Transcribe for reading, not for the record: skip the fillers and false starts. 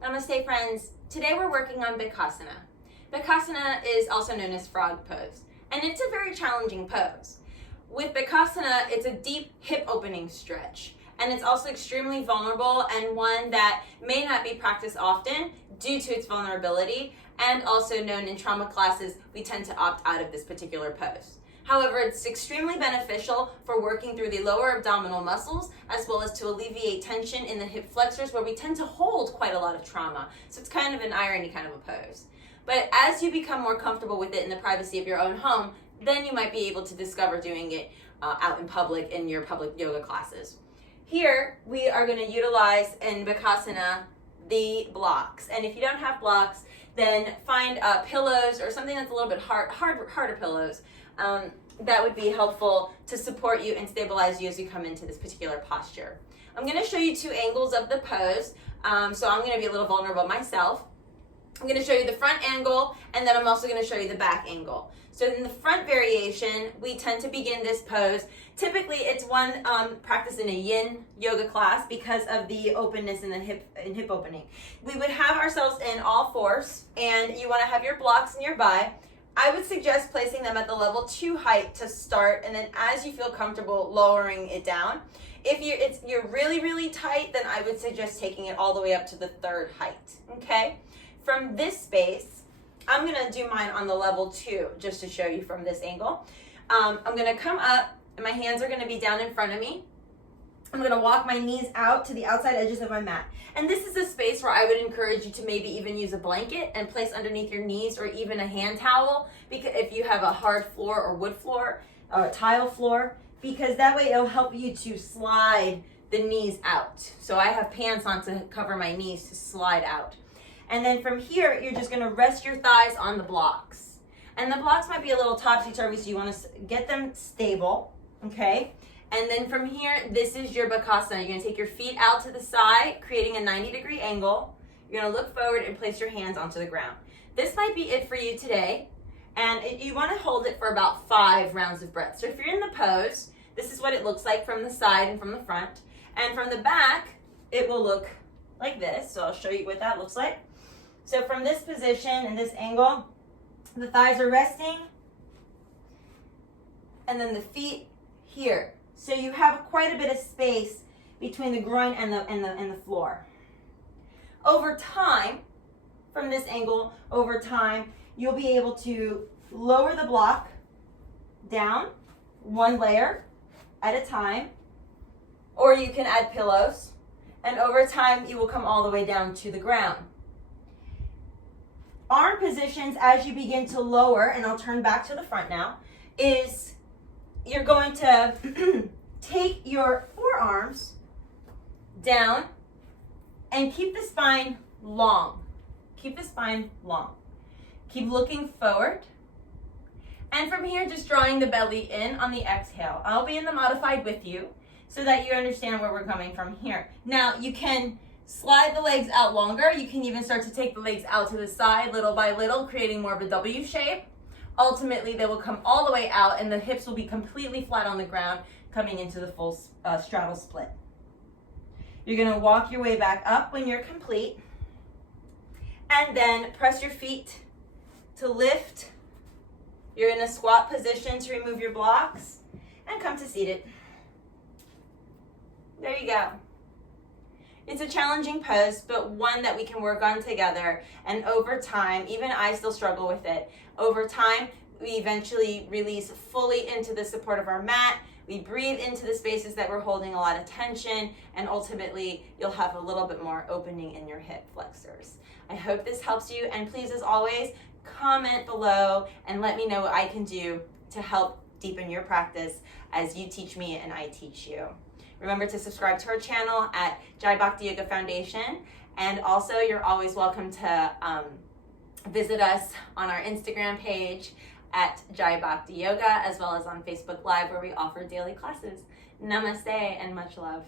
Namaste friends, today we're working on Behkasana. Behkasana is also known as frog pose, and it's a very challenging pose. With Behkasana, it's a deep hip opening stretch, and it's also extremely vulnerable and one that may not be practiced often due to its vulnerability, and also known in trauma classes, we tend to opt out of this particular pose. However, it's extremely beneficial for working through the lower abdominal muscles as well as to alleviate tension in the hip flexors where we tend to hold quite a lot of trauma. So it's kind of an irony kind of a pose. But as you become more comfortable with it in the privacy of your own home, then you might be able to discover doing it out in public in your public yoga classes. Here, we are going to utilize in Behkasana the blocks. And if you don't have blocks, then find pillows or something that's a little bit harder pillows. That would be helpful to support you and stabilize you as you come into this particular posture. I'm going to show you two angles of the pose, so I'm going to be a little vulnerable myself. I'm going to show you the front angle, and then I'm also going to show you the back angle. So in the front variation, we tend to begin this pose. Typically, it's one practice in a yin yoga class because of the openness in the hip opening. We would have ourselves in all fours, and you want to have your blocks nearby. I would suggest placing them at the level 2 height to start, and then as you feel comfortable, lowering it down. If you're really, really tight, then I would suggest taking it all the way up to the 3rd height, okay? From this space, I'm gonna do mine on the level 2, just to show you from this angle. I'm gonna come up, and my hands are gonna be down in front of me. I'm gonna walk my knees out to the outside edges of my mat. And this is a space where I would encourage you to maybe even use a blanket and place underneath your knees, or even a hand towel, because if you have a hard floor or wood floor, or tile floor, because that way it'll help you to slide the knees out. So I have pants on to cover my knees to slide out. And then from here, you're just gonna rest your thighs on the blocks. And the blocks might be a little topsy-turvy, so you wanna get them stable, okay? And then from here, this is your Behkasana. You're gonna take your feet out to the side, creating a 90-degree angle. You're gonna look forward and place your hands onto the ground. This might be it for you today. And you wanna hold it for about 5 rounds of breath. So if you're in the pose, this is what it looks like from the side and from the front. And from the back, it will look like this. So I'll show you what that looks like. So from this position and this angle, the thighs are resting, and then the feet here. So you have quite a bit of space between the groin and the floor. Over time, from this angle, over time, you'll be able to lower the block down 1 layer at a time, or you can add pillows, and over time, you will come all the way down to the ground. Arm positions as you begin to lower, and I'll turn back to the front now, is you're going to take your forearms down and keep the spine long. Keep the spine long. Keep looking forward. And from here, just drawing the belly in on the exhale. I'll be in the modified with you so that you understand where we're coming from here. Now, you can slide the legs out longer. You can even start to take the legs out to the side little by little, creating more of a W shape. Ultimately, they will come all the way out, and the hips will be completely flat on the ground, coming into the full straddle split. You're gonna walk your way back up when you're complete, and then press your feet to lift. You're in a squat position to remove your blocks, and come to seated. There you go. It's a challenging pose, but one that we can work on together. And over time, even I still struggle with it. Over time, we eventually release fully into the support of our mat. We breathe into the spaces that we're holding a lot of tension, and ultimately, you'll have a little bit more opening in your hip flexors. I hope this helps you, and please, as always, comment below and let me know what I can do to help deepen your practice as you teach me and I teach you. Remember to subscribe to our channel at Bhakti Yoga Foundation, and also you're always welcome to visit us on our Instagram page at Bhakti Yoga, as well as on Facebook Live, where we offer daily classes. Namaste and much love.